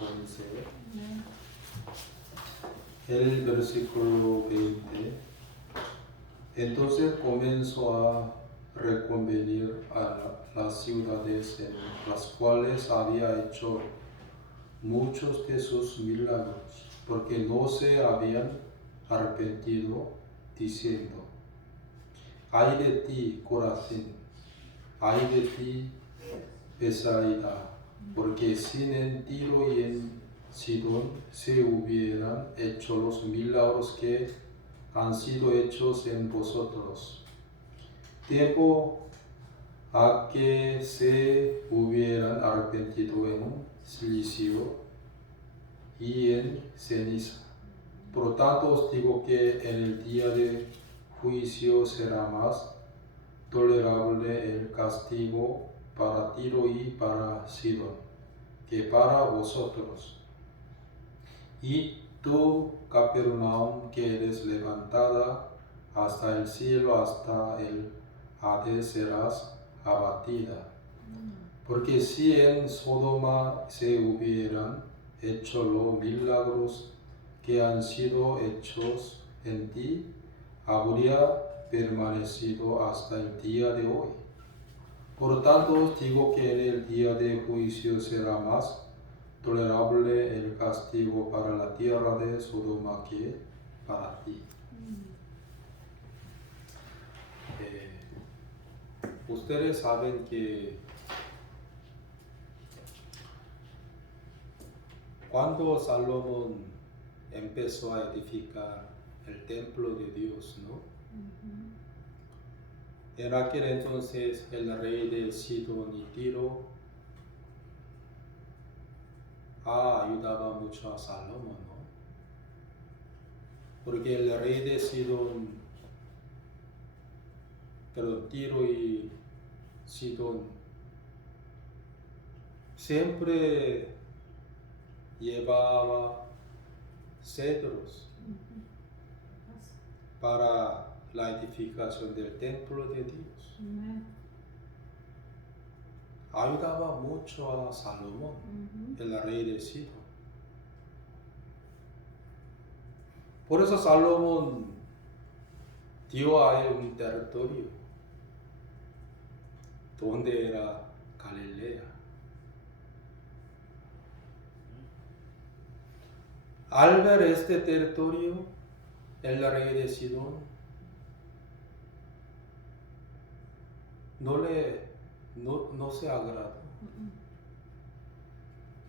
11, el versículo 20. Entonces comenzó a reconvenir a las ciudades en las cuales había hecho muchos de sus milagros, porque no se habían arrepentido, diciendo: ay de ti, Corazín, ay de ti, Betsaida, porque si en Tiro y en Sidón se hubieran hecho los milagros que han sido hechos en vosotros, tiempo a que se hubieran arrepentido en silicio y en ceniza. Por tanto os digo que en el día de juicio será más tolerable el castigo para Tiro y para Sidón que para vosotros. Y tú, Capernaum, que eres levantada hasta el cielo, hasta el Hades, serás abatida. Porque si en Sodoma se hubieran hecho los milagros que han sido hechos en ti, habría permanecido hasta el día de hoy. Por tanto os digo que en el día de juicio será más tolerable el castigo para la tierra de Sodoma que para ti. Ustedes saben que cuando Salomón empezó a edificar el templo de Dios, ¿no? En aquel entonces el rey de Sidón y Tiro ayudaba mucho a Salomón, ¿no? Porque el rey de Sidón, pero Tiro y Sidón siempre llevaba cedros para la edificación del templo de Dios. Ayudaba mucho a Salomón, el rey de Sidón. Por eso Salomón dio a él un territorio donde era Galilea. Al ver este territorio, el rey de Sidón no se agradó.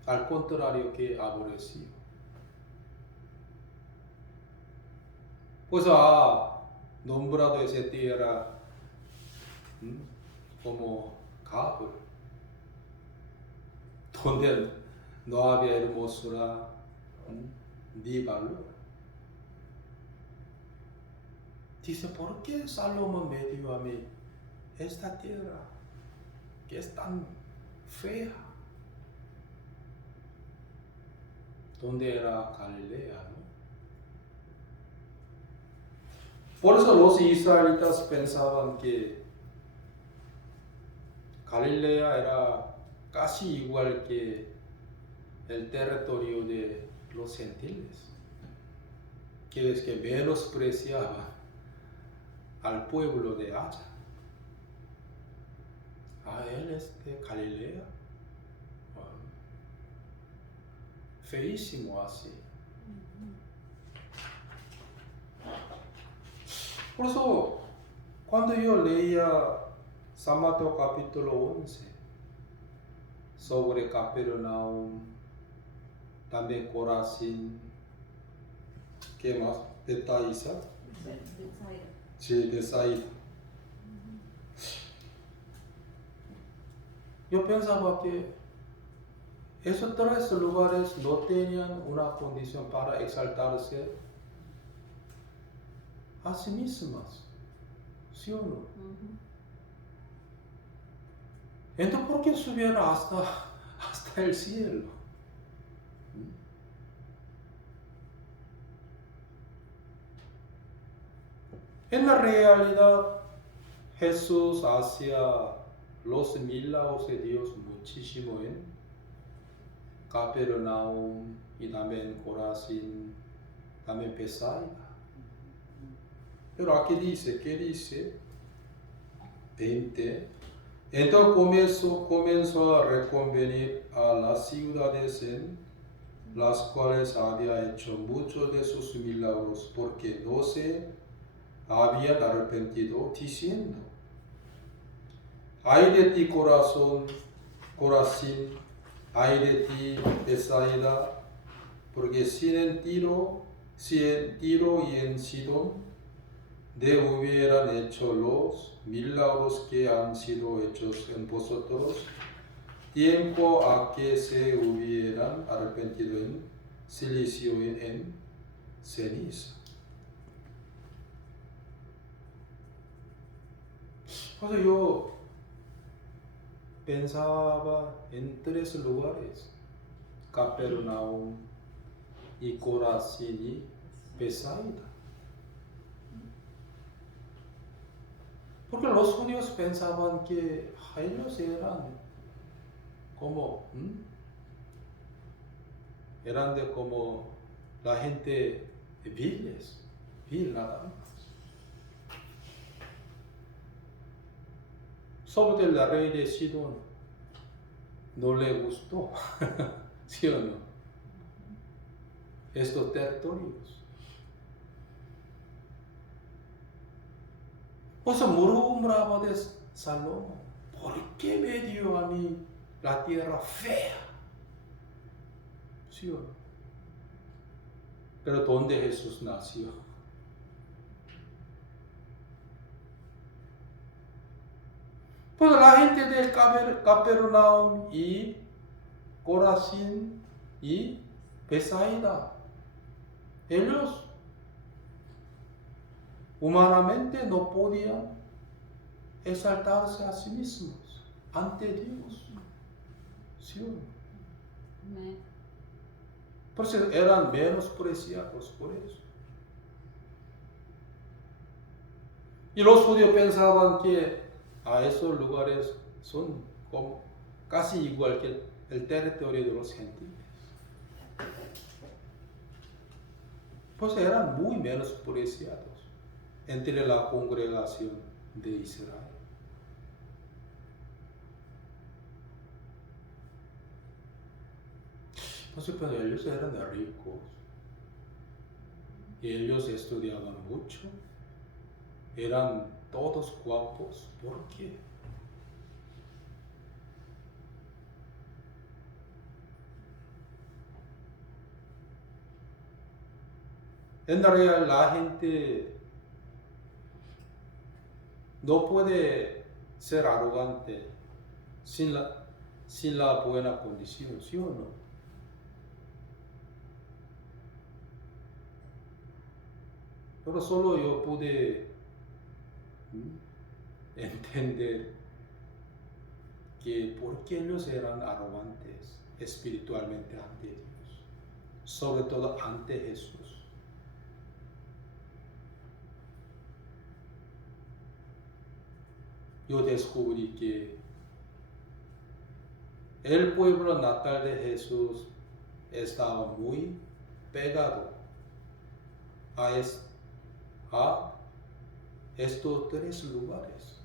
Al contrario, que aborreció. Pues ha nombrado esa tierra como Gabor, donde no había hermosura ni valor. Dice: ¿por qué Salomón me dio a mí esta tierra que es tan fea? Donde era Galilea, ¿no? Por eso los israelitas pensaban que Galilea era casi igual que el territorio de los gentiles, que es que menospreciaban al pueblo de allá. Él es de Galilea. Feísimo así. Por eso, cuando yo leía San Mateo capítulo 11 sobre Capernaum, también Corazín, ¿qué más? Betsaida. Sí, Betsaida. Yo pensaba que esos tres lugares no tenían una condición para exaltarse a sí mismas, ¿sí o no? Entonces, ¿por qué subieron hasta el cielo? En la realidad, Jesús hacía los milagros de Dios muchísimo en Capernaum y también Corazín, también Bethsaida. Pero aquí dice, ¿qué dice? 20. Entonces comenzó a reconvenir a las ciudades en las cuales había hecho muchos de sus milagros, porque no se habían arrepentido, diciendo: ay de ti, Corazín, ay de ti, Bethsaida, porque si en Tiro y en Sidón de hubieran hecho los milagros que han sido hechos en vosotros, tiempo a que se hubieran arrepentido en silicio y en ceniza. Entonces yo pensaba en 3 lugares: Capernaum y Corazín y Bethsaida. Porque los judíos pensaban que ellos eran como, eran de como la gente vil nada más. Solo del rey de Sidón no le gustó, ¿sí o no? Estos territorios. Pues murmuraba de Salomón: ¿por qué me dio a mí la tierra fea? ¿Sí o no? Pero ¿dónde Jesús nació? Pues la gente de Capernaum y Corazín y Bethsaida, ellos humanamente no podían exaltarse a sí mismos ante Dios. ¿Sí o no? Por eso eran menospreciados por eso. Y los judíos pensaban que a esos lugares son como casi igual que el territorio de los gentiles. Pues eran muy menospreciados entre la congregación de Israel. Pues pero ellos eran ricos y ellos estudiaban mucho, eran todos guapos. ¿Por qué? En realidad la gente no puede ser arrogante sin la buena condición, ¿sí o no? Pero solo yo pude entender que por qué ellos eran arrogantes espiritualmente ante Dios, sobre todo ante Jesús. Yo descubrí que el pueblo natal de Jesús estaba muy pegado a estos 3 lugares.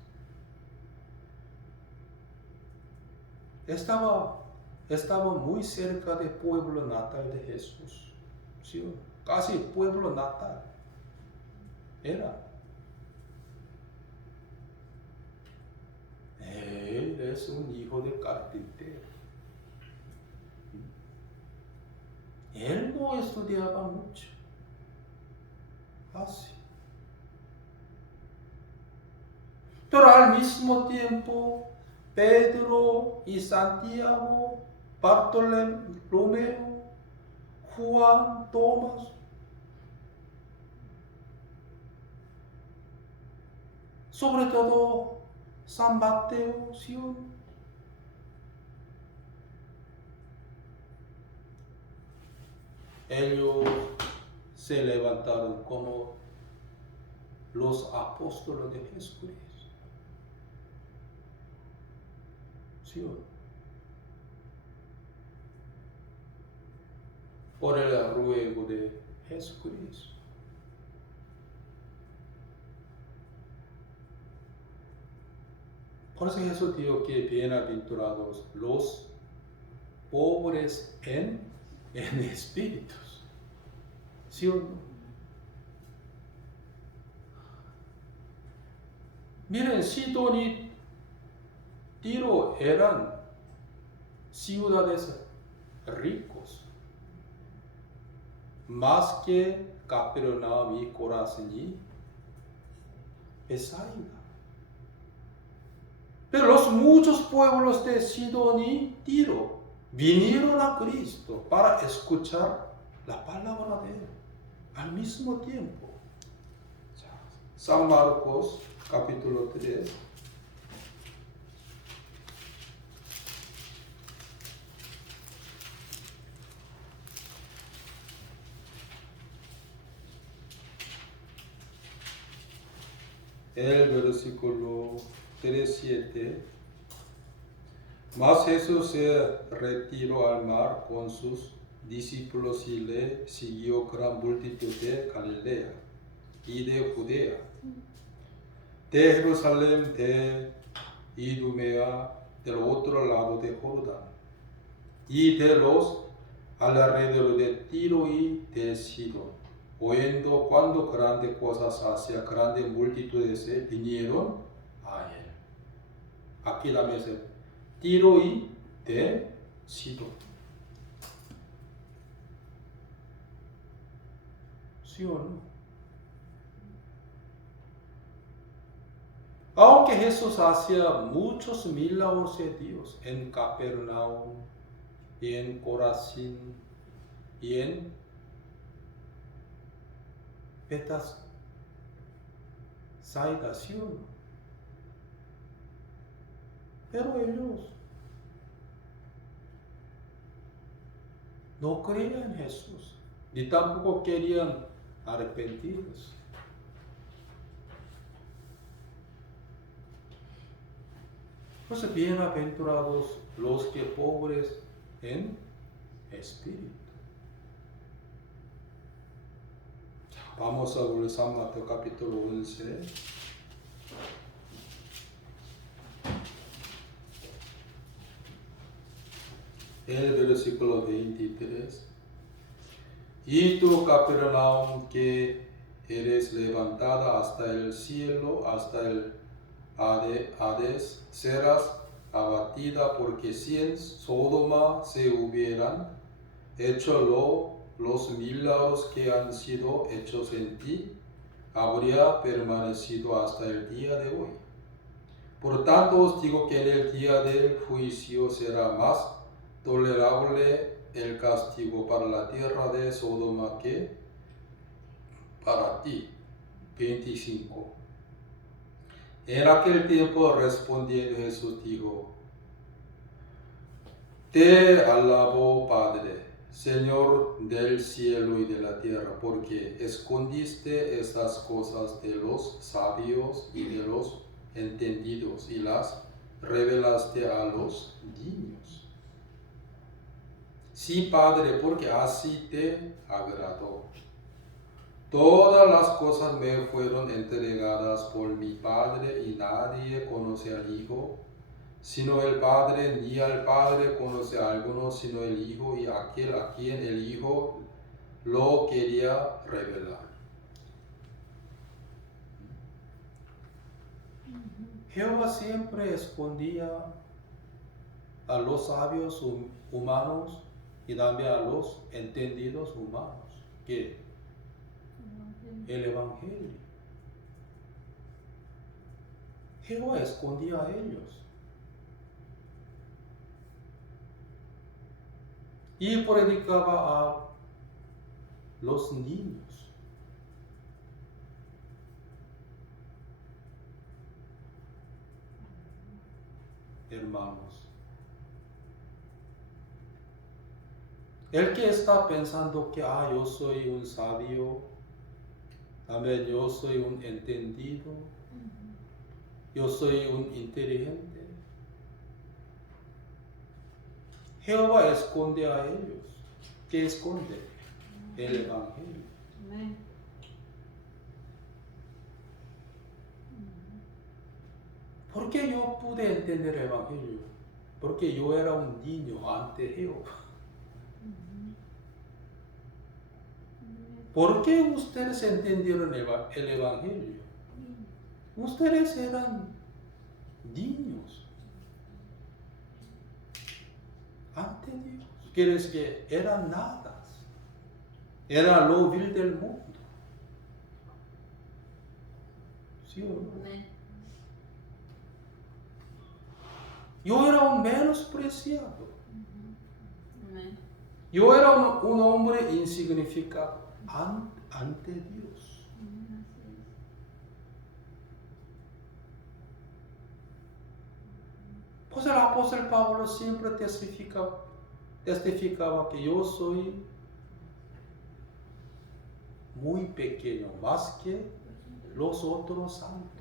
Estaba muy cerca del pueblo natal de Jesús, ¿sí? Casi pueblo natal era. Él es un hijo de carpintero. Él no estudiaba mucho. Así. Pero al mismo tiempo, Pedro y Santiago, Bartolomeo, Juan, Tomás, sobre todo San Mateo, ¿sí? Ellos se levantaron como los apóstoles de Jesucristo. ¿Sí? por el ruego de Jesucristo. Por eso Jesús dijo que bienaventurados los pobres en espíritus. ¿Sí o no? Miren, Sidón y Tiro eran ciudades ricos, más que Capernaum y Corazín y Bethsaida. Pero los muchos pueblos de Sidón y Tiro vinieron a Cristo para escuchar la palabra de Él al mismo tiempo. San Marcos capítulo 3. El versículo 37. Mas Jesús se retiró al mar con sus discípulos y le siguió gran multitud de Galilea y de Judea, de Jerusalén, de Idumea, del otro lado de Jordán, y de los alrededores de Tiro y de Sidón. Oyendo cuando grandes cosas hacía, grandes multitudes se vinieron a él. Aquí también se Tiro y de Sidón. ¿Sí o no? Aunque Jesús hacía muchos milagros de Dios en Capernaum y en Corazín y en Bethsaida, ¿sí o no? Pero ellos no creían en Jesús, ni tampoco querían arrepentirse. Pues bienaventurados los que pobres en espíritu. Vamos a San Mateo capítulo 11. El versículo 23. Y tú, Capernaum, que eres levantada hasta el cielo, hasta el Hades, serás abatida, porque si en Sodoma se hubieran hecho los milagros que han sido hechos en ti, habría permanecido hasta el día de hoy. Por tanto os digo que en el día del juicio será más tolerable el castigo para la tierra de Sodoma que para ti. 25. En aquel tiempo respondiendo Jesús dijo: Te alabo, Padre, Señor del cielo y de la tierra, porque escondiste estas cosas de los sabios y de los entendidos y las revelaste a los niños. Sí, Padre, porque así te agradó. Todas las cosas me fueron entregadas por mi Padre, y nadie conoce al Hijo sino el Padre, ni al Padre conoce a alguno sino el Hijo, y aquel a quien el Hijo lo quería revelar. Jehová siempre escondía a los sabios humanos y también a los entendidos humanos que el Evangelio. Jehová escondía a ellos. Y predicaba a los niños. Hermanos, el que está pensando que yo soy un sabio, también yo soy un entendido, yo soy un inteligente, Jehová esconde a ellos. ¿Qué esconde? El Evangelio. Amén. ¿Por qué yo pude entender el Evangelio? Porque yo era un niño ante Jehová. ¿Por qué ustedes entendieron el Evangelio? Ustedes eran niños ante Dios. Quiere decir que eran nada. Era lo vil del mundo. ¿Sí o no? Amén. Yo era un menospreciado. Amén. Yo era un hombre insignificante ante Dios. Pues el apóstol Pablo siempre testificaba que yo soy muy pequeño, más que los otros santos.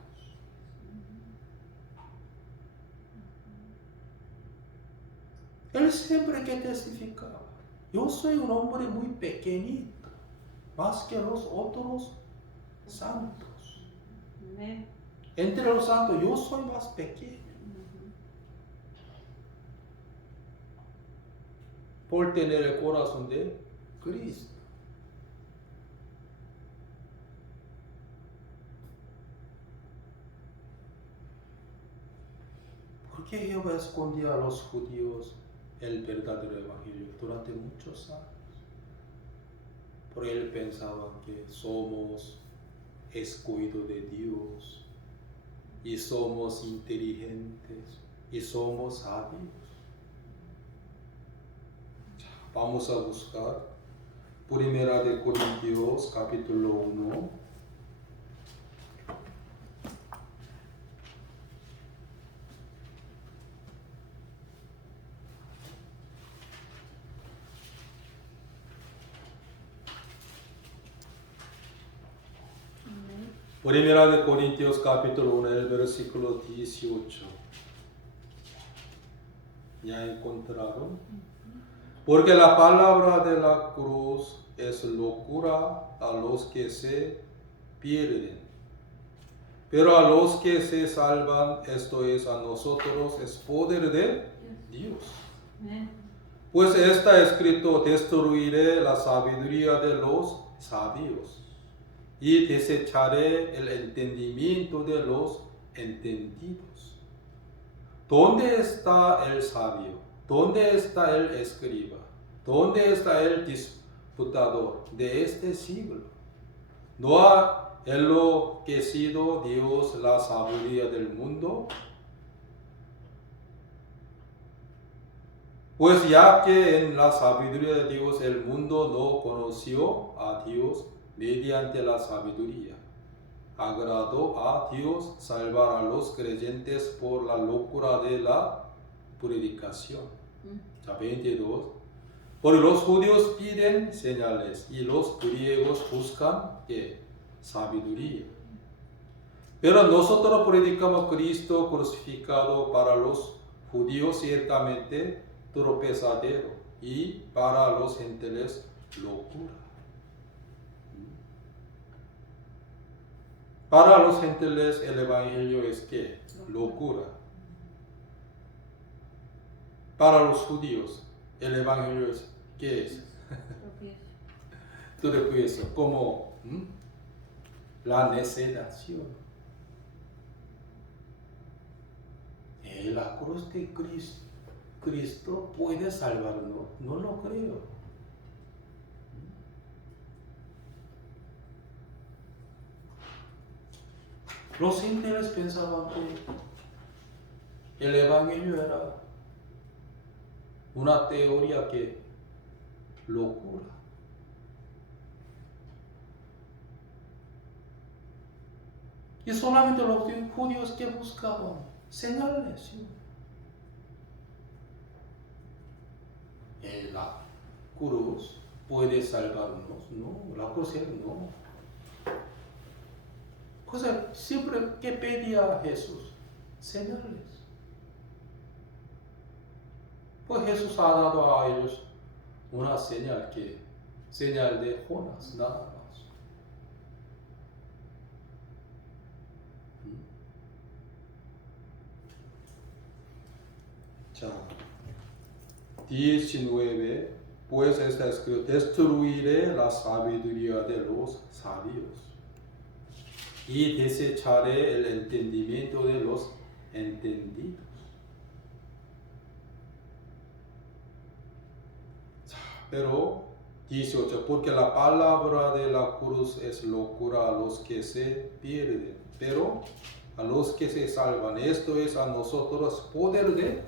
Él siempre que testificaba, yo soy un hombre muy pequeñito, más que los otros santos. Amén. Entre los santos yo soy más pequeño. Por tener el corazón de Cristo. ¿Por qué Jehová escondía a los judíos el verdadero evangelio durante muchos años? Porque él pensaba que somos escogidos de Dios y somos inteligentes y somos sabios. Vamos a buscar Primera de Corintios capítulo 1. Primera de Corintios capítulo 1, el versículo 18. ¿Ya encontraron? Porque la palabra de la cruz es locura a los que se pierden, pero a los que se salvan, esto es a nosotros, es poder de Dios. Pues está escrito: destruiré la sabiduría de los sabios y desecharé el entendimiento de los entendidos. ¿Dónde está el sabio? ¿Dónde está el escriba? ¿Dónde está el disputador de este siglo? ¿No ha enloquecido Dios la sabiduría del mundo? Pues ya que en la sabiduría de Dios el mundo no conoció a Dios mediante la sabiduría, agradó a Dios salvar a los creyentes por la locura de la predicación. 22. Porque los judíos piden señales y los griegos buscan ¿qué? Sabiduría. Pero nosotros predicamos Cristo crucificado, para los judíos ciertamente tropezadero y para los gentiles locura. Para los gentiles el evangelio es ¿qué? Locura. Para los judíos el evangelio es ¿qué es? Tropiezo, como la necedad. La cruz de Cristo puede salvarnos, no lo creo. Los gentiles pensaban que el evangelio era una teoría que locura. Y solamente los judíos que buscaban señales. ¿Sí? La cruz puede salvarnos, no, la cruz no. Pues siempre que pedía a Jesús señales. Pues Jesús ha dado a ellos una señal que señal de Jonás, nada más. 자, 19, pues está escrito, destruiré la sabiduría de los sabios y desecharé el entendimiento de los entendidos. Pero 18, porque la palabra de la cruz es locura a los que se pierden, pero a los que se salvan, esto es a nosotros poder de Dios.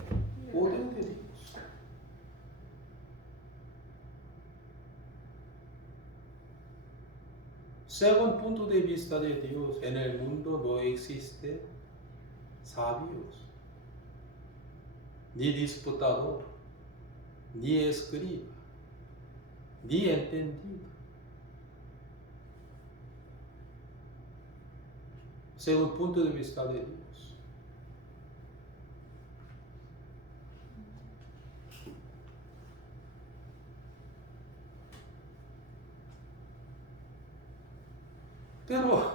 Según punto de vista de Dios, en el mundo no existe sabios, ni disputador, ni escriba, ni entendido. Según punto de vista de Dios. Pero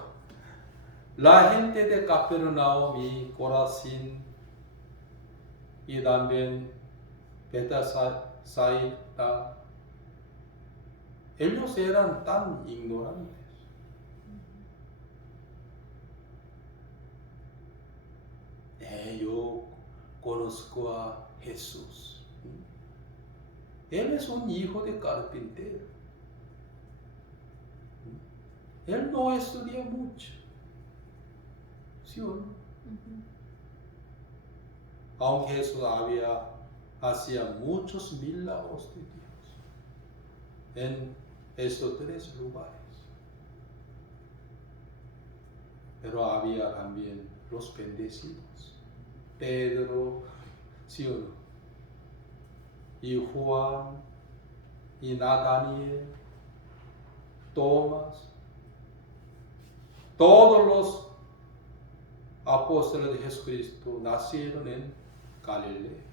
la gente de Capernaum y Corazín y también Betsaida, ellos eran tan ignorantes. Yo conozco a Jesús. Él es un hijo de carpintero. Él no estudia mucho. ¿Sí o no? Aunque Jesús hacía muchos milagros de Dios en estos 3 lugares. Pero había también los bendecidos, Pedro, ¿sí o no? Y Juan, y Nataniel, Tomás, todos los apóstoles de Jesucristo nacieron en Galilea.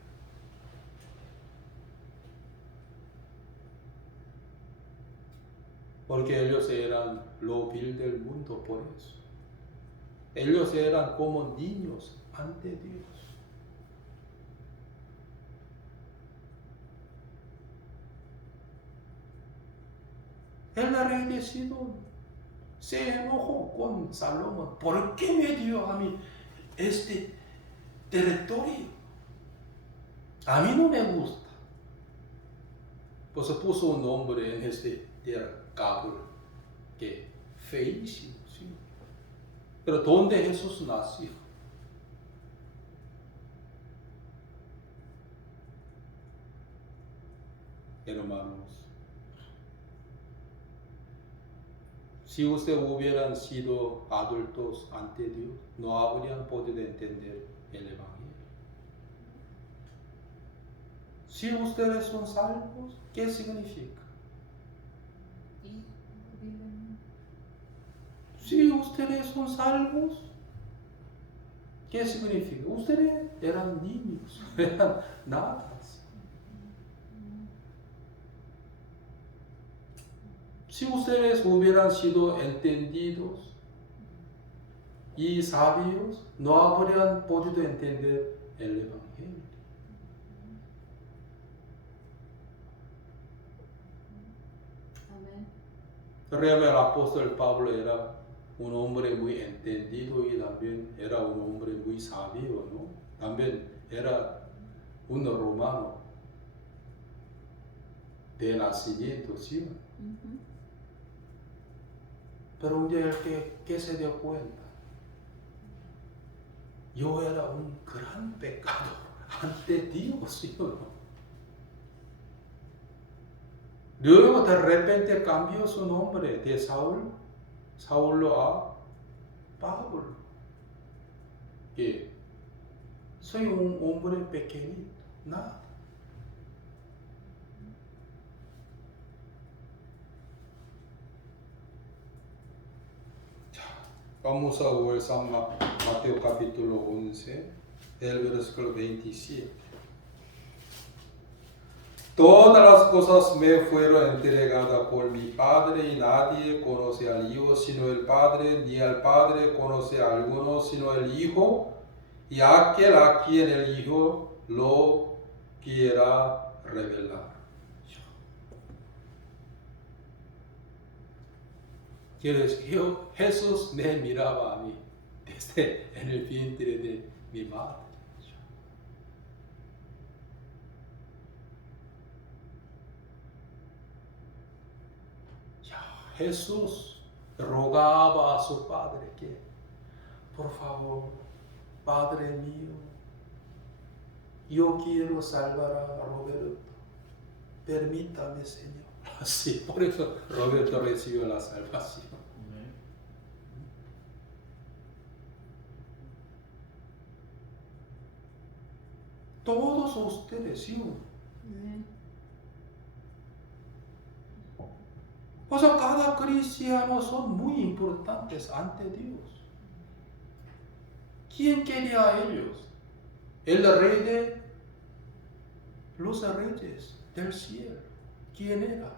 Porque ellos eran lo vil del mundo, por eso. Ellos eran como niños ante Dios. El rey de Sidón se enojó con Salomón. ¿Por qué me dio a mí este territorio? A mí no me gusta. Pues puso un nombre en este tierra, Gabor, que feísimo, ¿sí? Pero ¿dónde Jesús nació? Hermanos, si ustedes hubieran sido adultos ante Dios, no habrían podido entender el Evangelio. Si ustedes son salvos, ¿qué significa? Si ustedes son salvos, ¿qué significa? Ustedes eran niños, eran nada. Si ustedes hubieran sido entendidos y sabios, no habrían podido entender el Evangelio. Amén. Realmente el apóstol Pablo era un hombre muy entendido y también era un hombre muy sabio, ¿no? También era un romano de nacimiento, ¿sí? Pero un día que se dio cuenta, yo era un gran pecador ante Dios, ¿sí o no? Luego de repente cambió su nombre de Saulo a Pablo, que soy un hombre pequeñito, nada. Vamos a ver San Mateo capítulo 11, el versículo 27. Todas las cosas me fueron entregadas por mi Padre y nadie conoce al Hijo sino el Padre, ni al Padre conoce a alguno sino el Hijo y aquel a quien el Hijo lo quiera revelar. Quiere decir que Jesús me miraba a mí desde en el vientre de mi madre. Jesús rogaba a su Padre que, por favor, Padre mío, yo quiero salvar a Roberto. Permítame, Señor. Así, por eso Roberto recibió la salvación. Todos ustedes, ¿sí? Amen. O sea, cada cristiano son muy importantes ante Dios. ¿Quién quería a ellos? El rey de los reyes del cielo. ¿Quién era?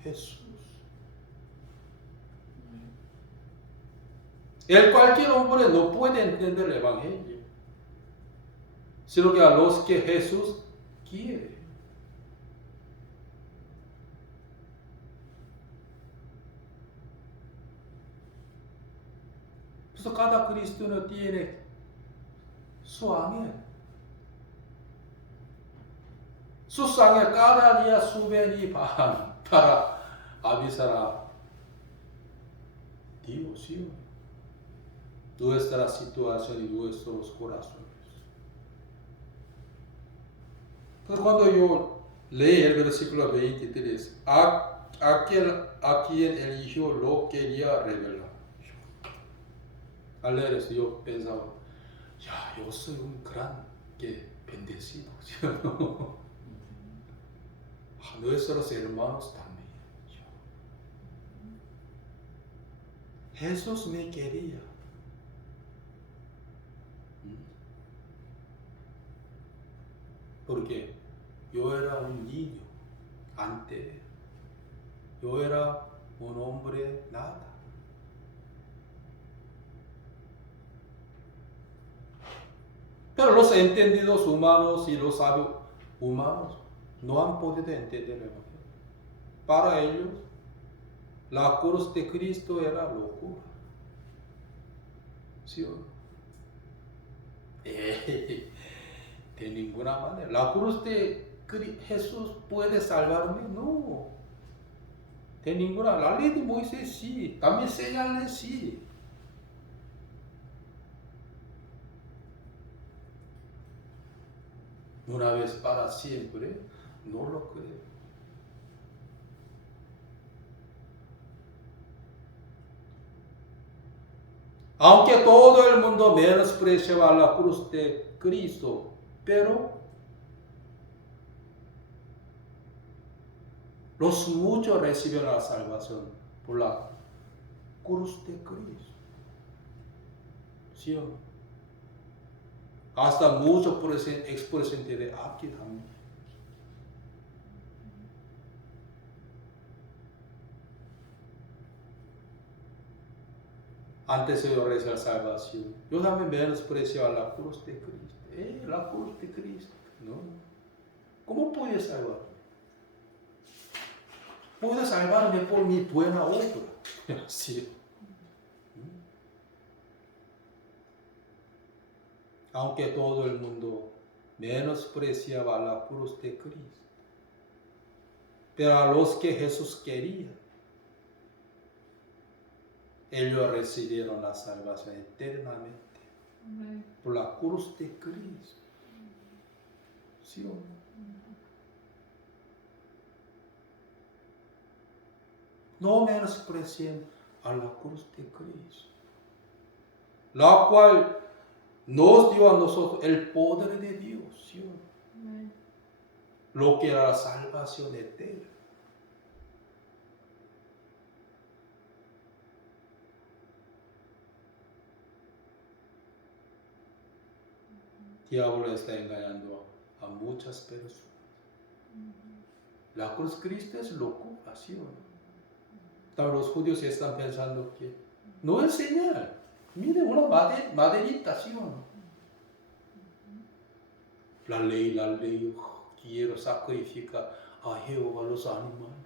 Jesús. Cualquier hombre no puede entender el Evangelio, sino que a los que Jesús quiere. Entonces cada cristiano tiene su ángel. Sus ángeles cada día suben y bajan para avisar a Dios, ¿sí? Nuestra situación y nuestros corazones. Entonces cuando yo leí el versículo 23, a quien el Hijo lo quería revelar. Al leer esto yo pensaba, ya, yo soy un gran bendecido, ¿sí o no? A nuestros hermanos también. Jesús me quería. Porque yo era un niño antes. Yo era un hombre nada. Pero los entendidos humanos y los sabios humanos no han podido entender el Evangelio. Para ellos, la cruz de Cristo era locura. ¿Sí o no? De ninguna manera. La cruz de Jesús puede salvarme. No. De ninguna. La ley de Moisés sí. También señales sí. Una vez para siempre, no lo creo. Aunque todo el mundo menospreciaba la cruz de Cristo, pero los muchos recibieron la salvación por la cruz de Cristo. ¿Sí o no? Hasta muchos expresiones de aquí también. Antes de recibir la salvación, yo también menospreciaba la cruz de Cristo. La cruz de Cristo, ¿no? ¿Cómo puede salvarme? Puede salvarme por mi buena obra. Sí. Aunque todo el mundo menospreciaba la cruz de Cristo, pero a los que Jesús quería, ellos recibieron la salvación eternamente por la cruz de Cristo. ¿Sí o no? No menosprecien a la cruz de Cristo, la cual nos dio a nosotros el poder de Dios, ¿sí o no? Lo que era la salvación eterna. El diablo está engañando a muchas personas. La cruz de Cristo es locura, ¿sí o no? Los judíos están pensando que no es señal. Mire, una maderita, ¿sí o no? La ley, quiero sacrificar a Jehová los animales.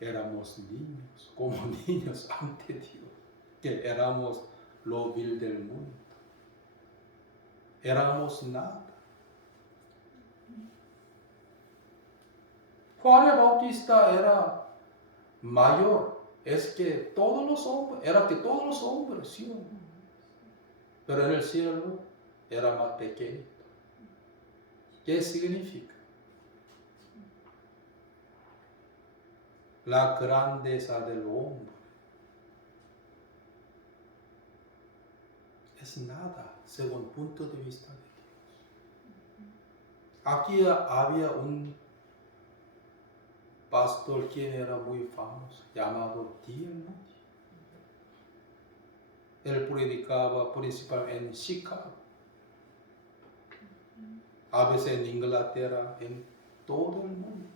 Éramos niños, como niños ante Dios, que éramos lo vil del mundo. Éramos nada. Juan el Bautista era mayor, es que todos los hombres, ¿sí o no? Pero en el cielo era más pequeño. ¿Qué significa? La grandeza del hombre es nada, según el punto de vista de Dios. Aquí había un pastor quien era muy famoso, llamado D.L. Moody. Él predicaba principalmente en Chicago, a veces en Inglaterra, en todo el mundo.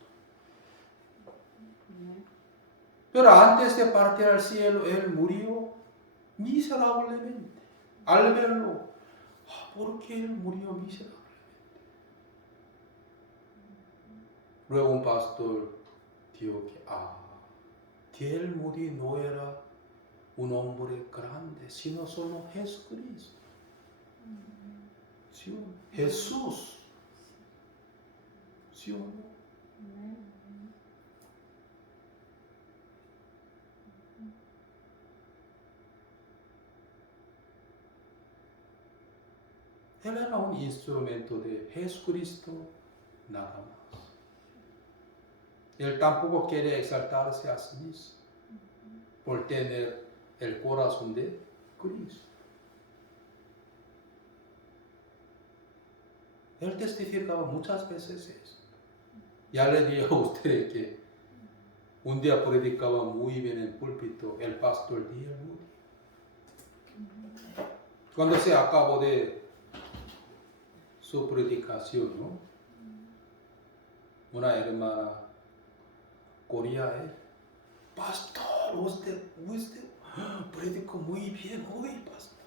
Pero antes de partir al cielo, él murió miserablemente. Al verlo, ¿por qué él murió miserablemente? Luego un pastor dijo que él murió no era un hombre grande, sino solo Jesucristo. ¿Sí o no? Jesús. ¿Sí o no? Él era un instrumento de Jesucristo, nada más. Él tampoco quiere exaltarse a sí mismo por tener el corazón de Cristo. Él testificaba muchas veces eso. Ya le dije a usted que un día predicaba muy bien en el púlpito el pastor D.L. Moody. Cuando se acabó de su predicación, ¿no? Una hermana corría a él. Pastor, usted predicó muy bien hoy, pastor.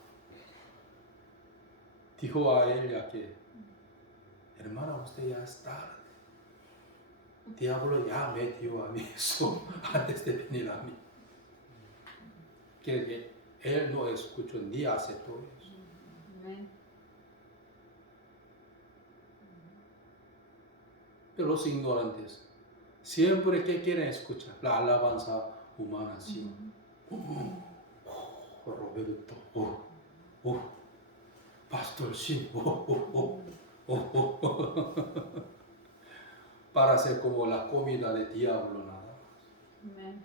Dijo a ella que, hermana, usted ya es tarde. Diablo ya me dio a mí eso antes de venir a mí. Que él no escuchó ni aceptó eso. Pero los ignorantes siempre que quieren escuchar la alabanza humana, ¿sí? Roberto, Pastor, sí, para ser como la comida de diablo nada más. Amen.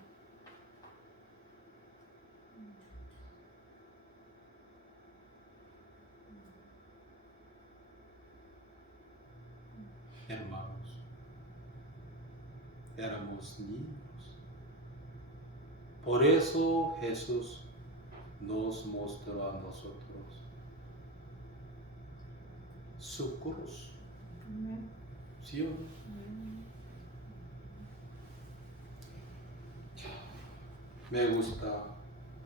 Hermanos, éramos niños. Por eso Jesús nos mostró a nosotros su cruz. Amen. ¿Sí o no? Me gusta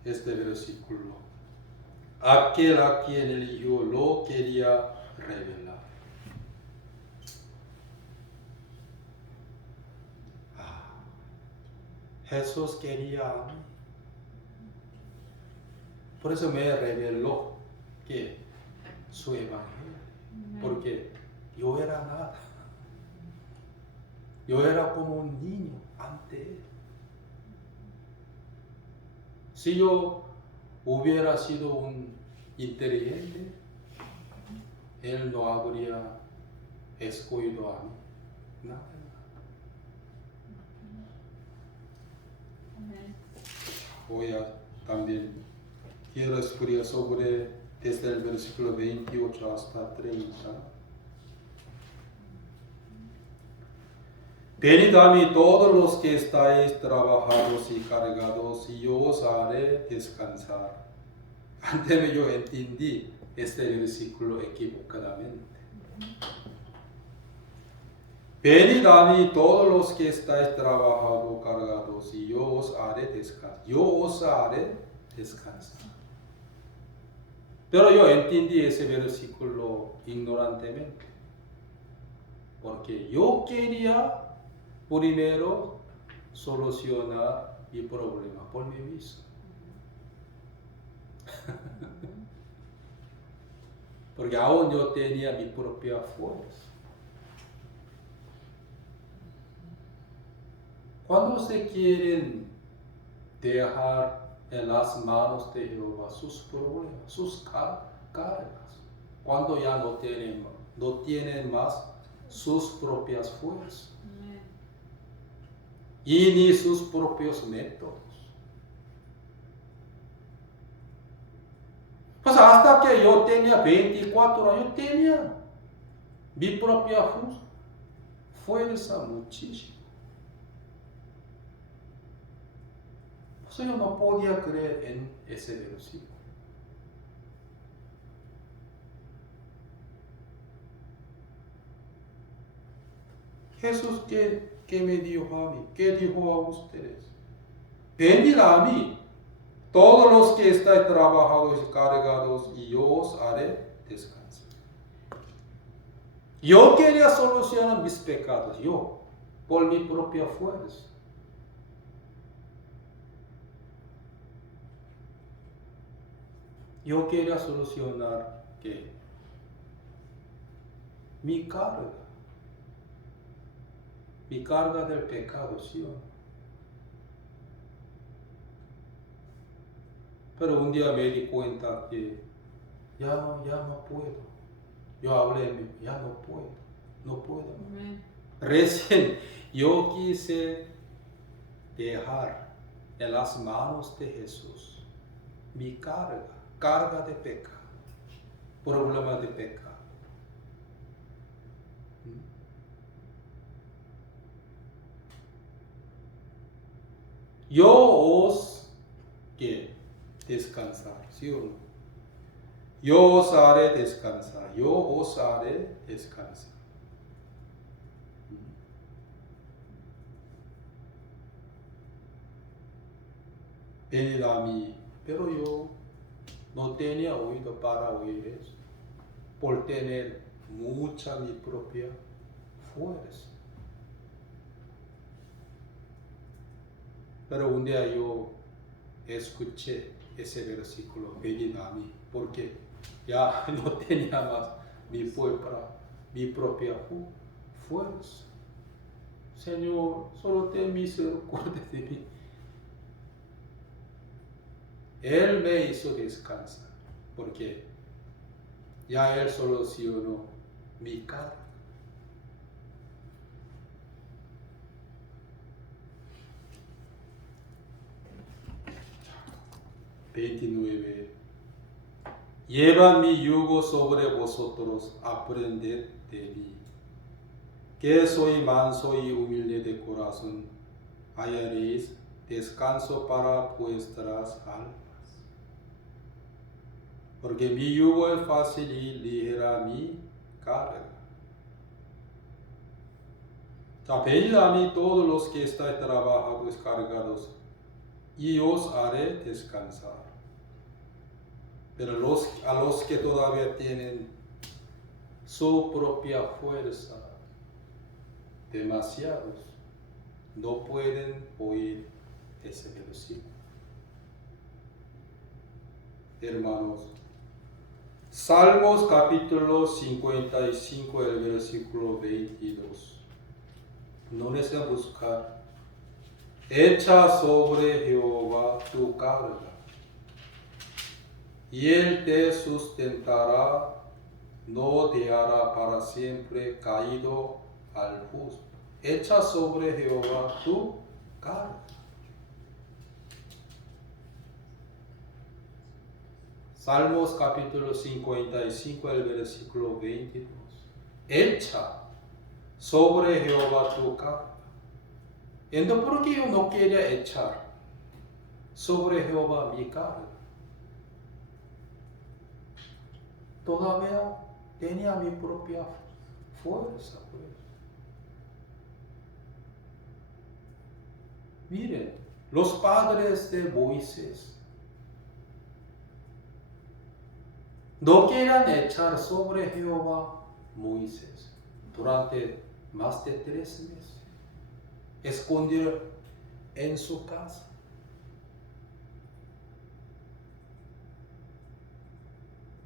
este versículo. Aquel a quien eligió lo quería revelar. Jesús quería a mí. Por eso me reveló que su evangelio. Porque yo era nada. Yo era como un niño ante él. Si yo hubiera sido un inteligente, él no habría escogido a mí. Nada. Voy a también, quiero escribir sobre desde el versículo 28 hasta 30. Venid a mí todos los que estáis trabajados y cargados, y yo os haré descansar. Antes yo entendí este versículo equivocadamente. Venid a mí todos los que estáis trabajados, cargados, y yo os haré descansar. Yo os haré descansar. Pero yo entendí ese versículo ignorantemente. Porque yo quería primero solucionar mi problema por mí mismo. Porque aún yo tenía mi propia fuerza. Cuando se quieren dejar en las manos de Jehová sus problemas, sus cargas, cuando ya no tienen más sus propias fuerzas y ni sus propios métodos. Pues hasta que yo tenía 24 años, yo tenía mi propia fuerza muchísimo. Pues yo no podía creer en ese versículo. Jesús, ¿qué me dijo a mí? ¿Qué dijo a ustedes? Venid a mí, todos los que estáis trabajados y cargados, y yo os haré descansar. Yo quería solucionar mis pecados, yo, por mi propia fuerza. Yo quería solucionar ¿qué? Mi carga del pecado, ¿sí o no? Pero un día me di cuenta que ya no puedo. Yo hablé, ya no puedo. Recién yo quise dejar en las manos de Jesús mi carga de pecado, problema de pecado. Yo os descansar, ¿sí o no? Yo os haré descansar, yo os haré descansar. Venid a mí, pero yo no tenía oído para oír eso, por tener mucha mi propia fuerza. Pero un día yo escuché ese versículo, venid a mí, porque ya no tenía más mi propia fuerza. Señor, solo ten misericordia de mí. Él me hizo descansar, porque ya Él solucionó mi carga. Llevad mi yugo sobre vosotros, aprended de mí, que soy manso y humilde de corazón, hallaréis descanso para vuestras almas. Porque mi yugo es fácil y ligera mi carga. Venid a mí todos los que estáis trabajados y cargados, y os haré descansar. Pero a los que todavía tienen su propia fuerza, demasiados, no pueden oír ese versículo. Hermanos, Salmos capítulo 55, el versículo 22. No necesitan buscar. Echa sobre Jehová tu carga, y Él te sustentará, no dejará para siempre caído al justo. Echa sobre Jehová tu carga. Salmos capítulo 55, el versículo 22. Echa sobre Jehová tu carga. Entonces, ¿por qué yo no quería echar sobre Jehová mi carga? Todavía tenía mi propia fuerza. Pues. Miren, los padres de Moisés no querían echar sobre Jehová Moisés durante más de 3 meses. Escondieron en su casa.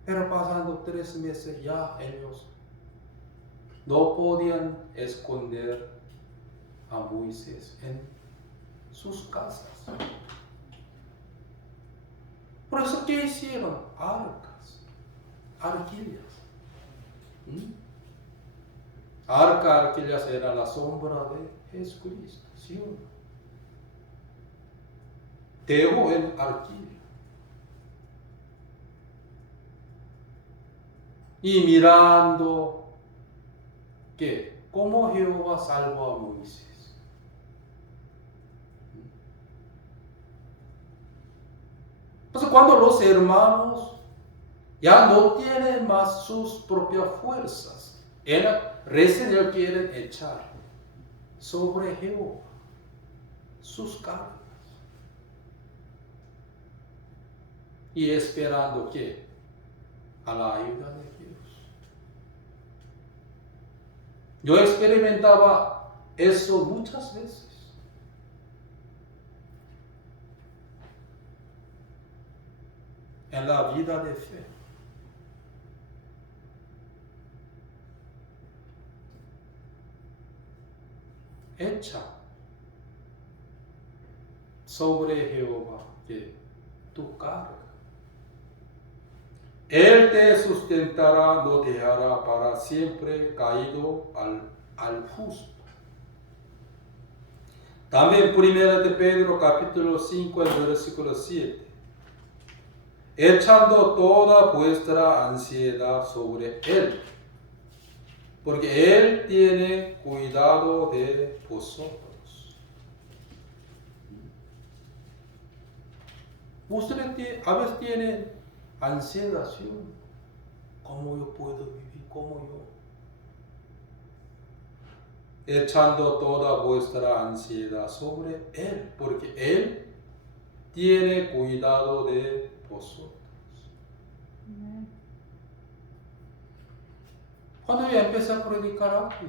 Pero pasando 3 meses ya ellos no podían esconder a Moisés en sus casas. Por eso, ¿qué hicieron? Arquillas. Arquillas era la sombra de Jesucristo, ¿sí o no? Dejó en arquilla. Y mirando que cómo Jehová salvó a Moisés. Entonces cuando los hermanos ya no tienen más sus propias fuerzas, recién ellos quieren echar sobre Jehová sus cargas. Y esperando que a la ayuda de Dios. Yo experimentaba eso muchas veces. En la vida de fe. Echa sobre Jehová que tu carga. Él te sustentará, no te dejará para siempre caído al justo. También 1 de Pedro capítulo 5, el versículo 7. Echando toda vuestra ansiedad sobre Él, porque Él tiene cuidado de vosotros. Ustedes a veces tienen ansiedad, ¿sí? ¿Cómo yo puedo vivir? ¿Cómo yo? Echando toda vuestra ansiedad sobre Él, porque Él tiene cuidado de vosotros. Cuando yo empecé a predicar aquí,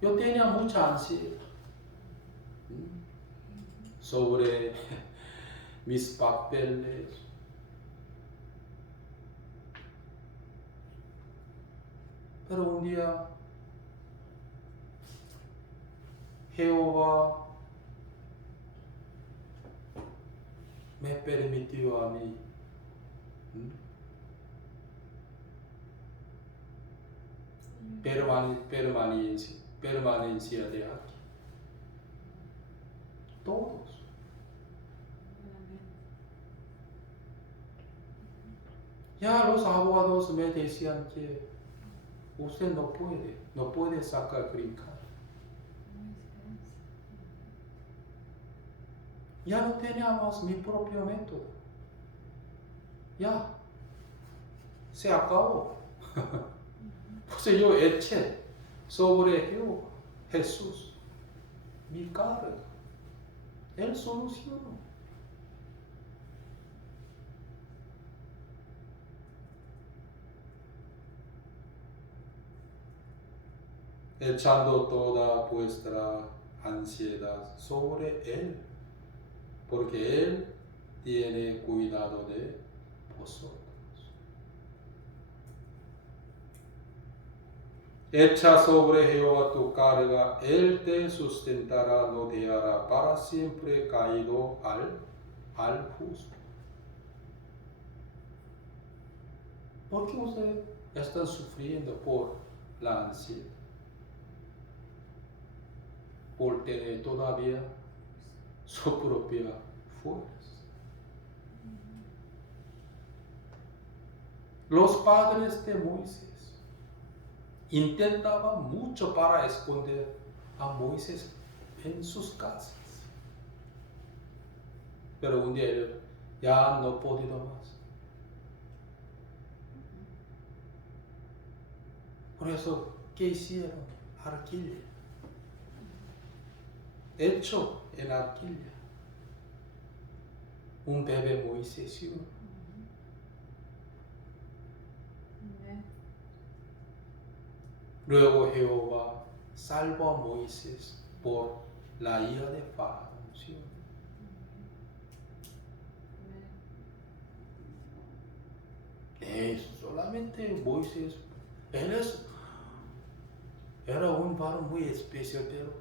yo tenía mucha ansiedad sobre mis papeles. Pero un día Jehová me permitió a mí permanencia de aquí. Todos. Ya los abogados me decían que usted no puede sacar green card. Ya no teníamos mi propio método. Ya se acabó. Pues yo eché sobre Jehová, Jesús, mi carga. Él solucionó. Echando toda vuestra ansiedad sobre Él, porque Él tiene cuidado de vosotros. Echa sobre Jehová tu carga, Él te sustentará, no te hará para siempre caído al justo. ¿Por qué ustedes están sufriendo por la ansiedad? Por tener todavía su propia fuerza. Los padres de Moisés intentaban mucho para esconder a Moisés en sus casas. Pero un día ellos ya no podido más. Por eso, ¿qué hicieron? Arquilla. Hecho en arquilla. Un bebé Moisés. Amen. Luego Jehová salvó a Moisés por la ira de Faraón. ¿Sí? Amen. Solamente Moisés, era un varón muy especial, pero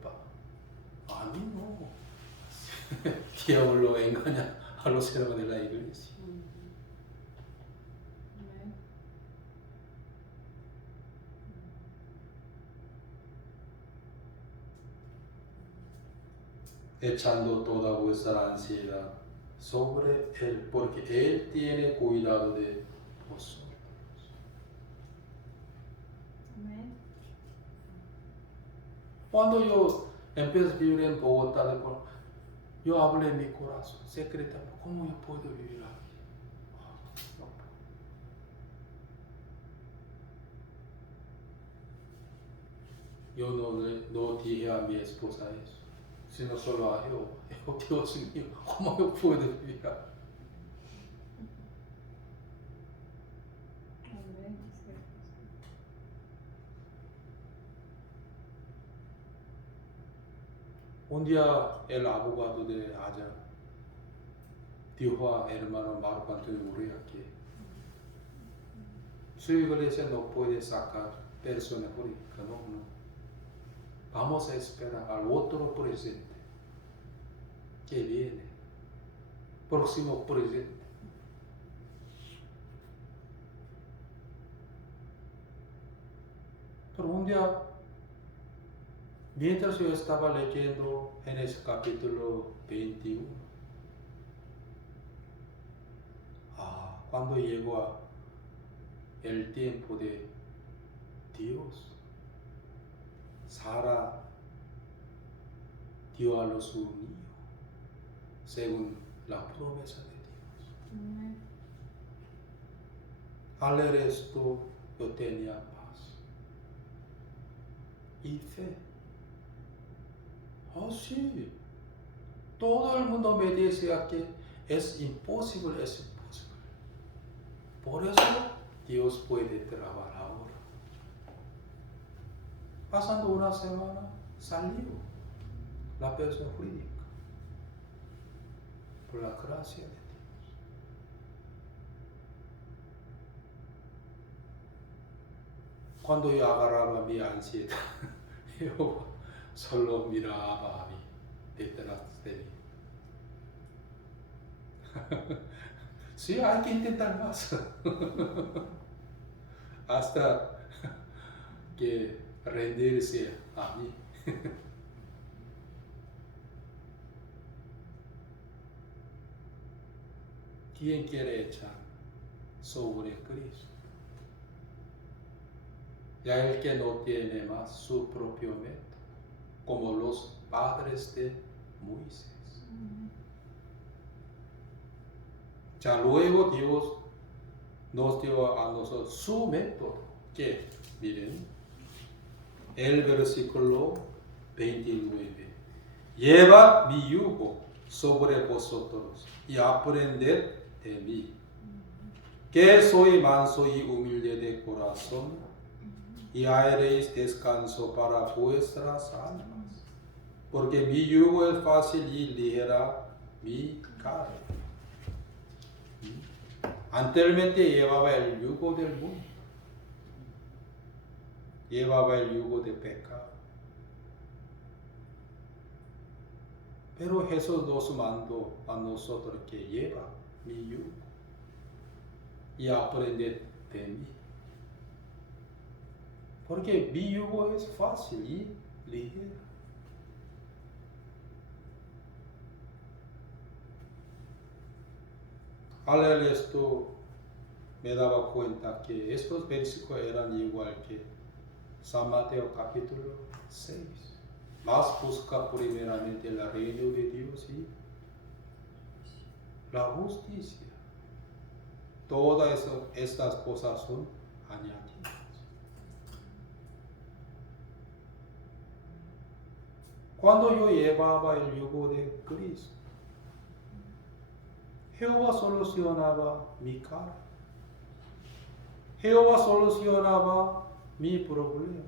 a mí no. Diablo engaña a los hermanos de la iglesia. Amen. Echando toda vuestra ansiedad sobre Él, porque Él tiene cuidado de vosotros. Amen. Cuando yo empecé a vivir en Bogotá, yo hablé en mi corazón, secretamente, ¿cómo yo puedo vivir aquí? No puedo. Yo no dije a mi esposa eso, sino solo a Jehová. Dios mío, ¿cómo yo puedo vivir aquí? Amen. Un día el abogado de allá dijo a hermano Marco Antonio Murillo que su iglesia no puede sacar personas jurídicas, no. Vamos a esperar al otro presidente que viene, próximo presidente. Pero un día, mientras yo estaba leyendo Génesis capítulo 21, cuando llegó el tiempo de Dios, Sara dio a luz un niño, según la promesa de Dios. Amen. Al leer esto, yo tenía paz y fe. Oh sí, todo el mundo me decía que es imposible, es imposible. Por eso Dios puede trabajar ahora. Pasando una semana, salió la persona jurídica por la gracia de Dios. Cuando yo agarraba mi ansiedad, yo solo miraba a mí, detrás de mí. Sí, hay que intentar más. Hasta que rendirse a mí. ¿Quién quiere echar sobre Cristo? Ya el que no tiene más su propio método, como los padres de Moisés. Ya luego Dios nos dio a nosotros su método, que, miren, el versículo 29. Llevad mi yugo sobre vosotros y aprended de mí, que soy manso y humilde de corazón, y haréis descanso para vuestras almas, porque mi yugo es fácil y ligera mi carga. Anteriormente llevaba el yugo del mundo, llevaba el yugo de pecado. Pero Jesús nos mandó a nosotros que lleva mi yugo y aprended de mí. Porque mi yugo es fácil y ligero. Al leer esto, me daba cuenta que estos versículos eran igual que San Mateo capítulo 6. más busca primeramente el reino de Dios y la justicia. Todas estas cosas son añadidas. Cuando yo llevaba el yugo de Cristo, Jehová solucionaba mi cara. Jehová solucionaba mi problema.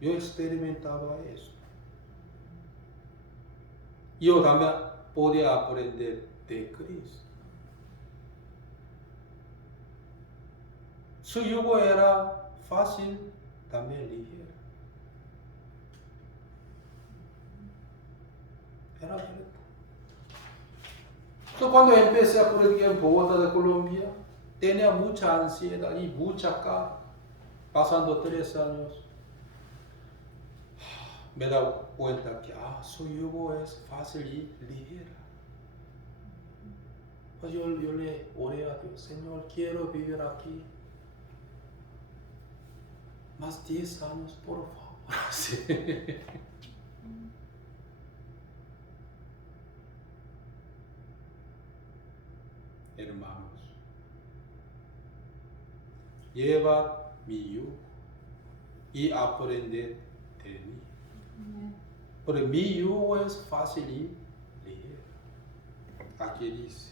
Yo experimentaba eso. Yo también podía aprender de Cristo. Su yugo era fácil, también ligero. Era verdad. Entonces, cuando empecé a predicar en Bogotá de Colombia, tenía mucha ansiedad y mucha carga. Pasando 3 años, me he dado cuenta que su yugo es fácil y ligera. Pues yo le oré a Dios, Señor, quiero vivir aquí más 10 años, por favor. Sí. Hermanos, lleva mi yugo y aprender de mí. Porque mi yugo es fácil y ligero. Aquí dice.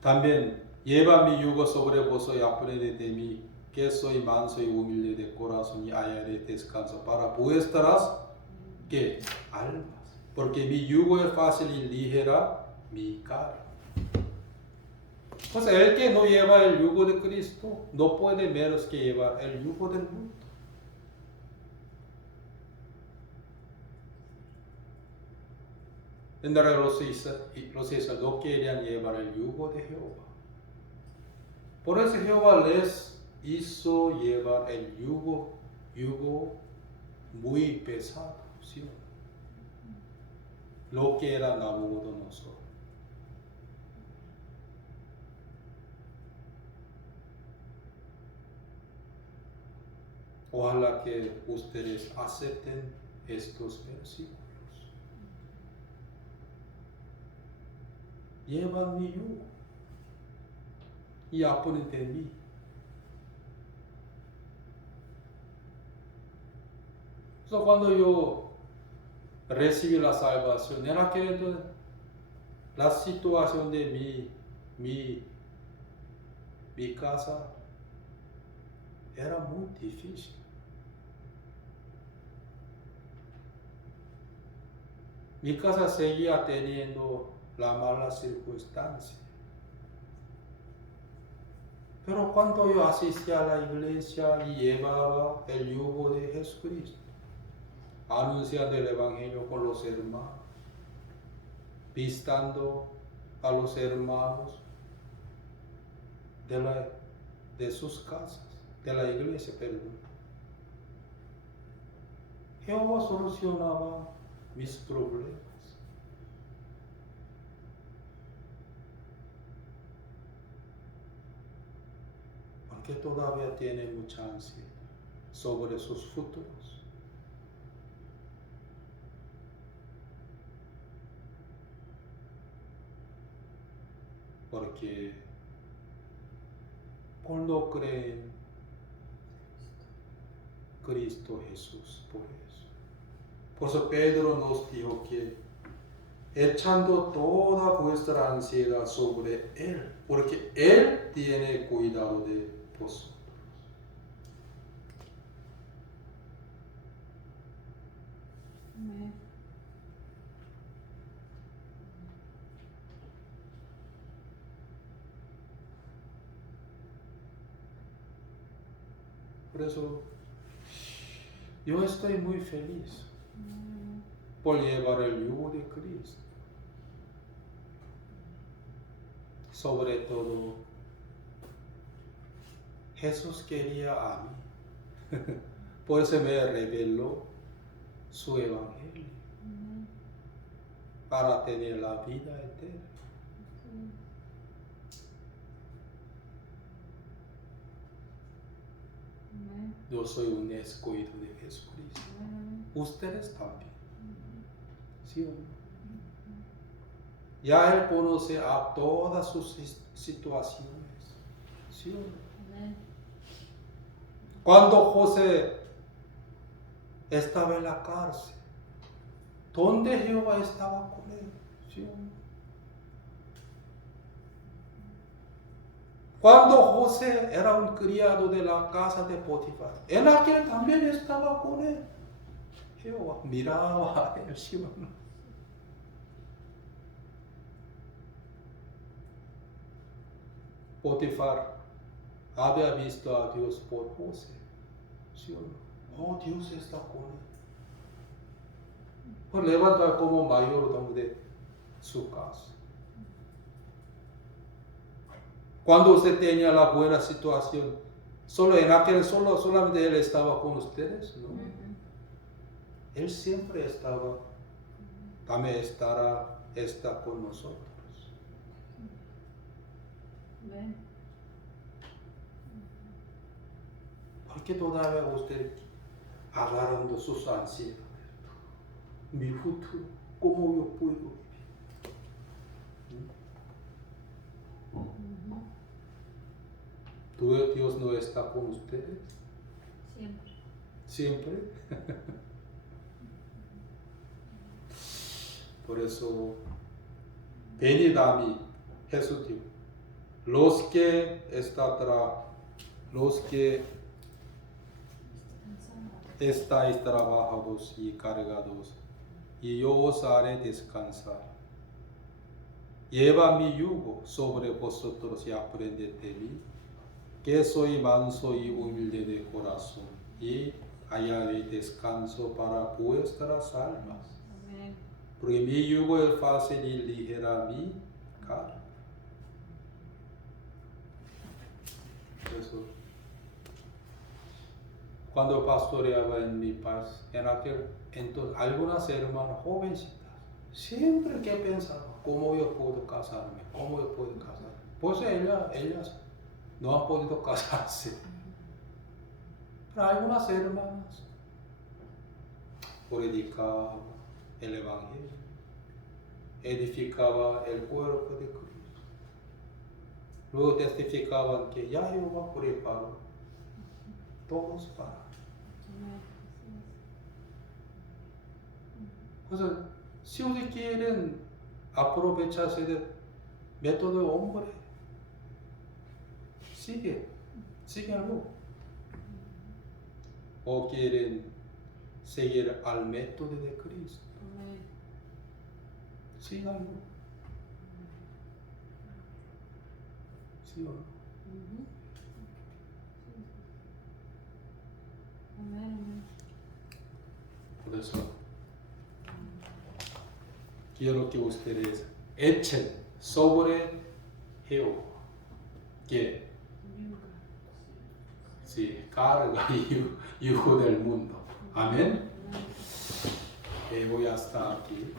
También lleva mi yugo sobre vosotros y aprende de mí, que soy manso y humilde de corazón y hallaré descanso para vuestras ¿qué? Almas. Porque mi yugo es fácil y ligera mi carga. Pues el que no lleva el yugo de Cristo no puede menos que llevar el yugo del mundo. En realidad los israelitas no querían llevar el yugo de Jehová. Por eso Jehová les hizo llevar el yugo muy pesado, ¿sí? Lo que era Nabucodonosor. Ojalá que ustedes acepten estos versículos. Llevan mi yugo y aprenden de mí. So, cuando yo recibí la salvación, en aquel entonces, la situación de mi casa era muy difícil. Mi casa seguía teniendo la mala circunstancia. Pero cuando yo asistía a la iglesia y llevaba el yugo de Jesucristo, anunciando el Evangelio con los hermanos, visitando a los hermanos de sus casas, de la iglesia, perdón. Jehová solucionaba mis problemas. Aunque todavía tiene mucha ansiedad sobre sus futuros. Porque cuando creen Cristo Jesús, por eso. Por eso Pedro nos dijo que echando toda vuestra ansiedad sobre Él, porque Él tiene cuidado de vosotros. Amén. Por eso yo estoy muy feliz por llevar el yugo de Cristo. Sobre todo, Jesús quería a mí. Por eso me reveló su evangelio. Para tener la vida eterna. Amén. Yo soy un escogido de Jesucristo. Amén. Ustedes también. ¿Sí o no? Ya Él conoce a todas sus situaciones. ¿Sí o no? Amén. Cuando José estaba en la cárcel, ¿dónde Jehová estaba con él? ¿Sí o no? Cuando José era un criado de la casa de Potifar, en aquel también estaba con él. Jehová miraba a él, ¿sí o no? Potifar había visto a Dios por José, ¿sí o no? Oh, Dios está con él. Pues levanta como mayordomo de su casa. Cuando usted tenía la buena situación, solamente Él estaba con ustedes, ¿no? Él siempre estaba, también está con nosotros. Amén. ¿Por qué todavía usted agarrando sus ansiedades? Mi futuro, ¿cómo yo puedo vivir? Dios no está con ustedes Siempre. siempre. Por eso, venid a mí, Jesús dijo, los que estáis trabajados y cargados, y yo os haré descansar. Lleva mi yugo sobre vosotros y aprended de mí, que soy manso y humilde de corazón, y hallaréis descanso para vuestras almas. Amén. Porque mi yugo es fácil y ligera mi carga. Por eso, cuando pastoreaba en mi país, entonces algunas hermanas jovencitas, siempre que pensaba, ¿cómo yo puedo casarme? ¿Cómo yo puedo casarme? Pues ellas no han podido casarse. Pero algunas hermanas predicaban el Evangelio, edificaba el cuerpo de Cristo. Luego testificaban que ya Jehová preparó todos para. Amén. Entonces, si ustedes quieren aprovecharse del método hombre, síguenlo. O quieren seguir al método de Cristo, Amén. síganlo. ¿Sí o no? Amén. Por eso quiero que ustedes echen sobre Jehová, que sí, carga y yugo del mundo. Amén. Voy a estar aquí.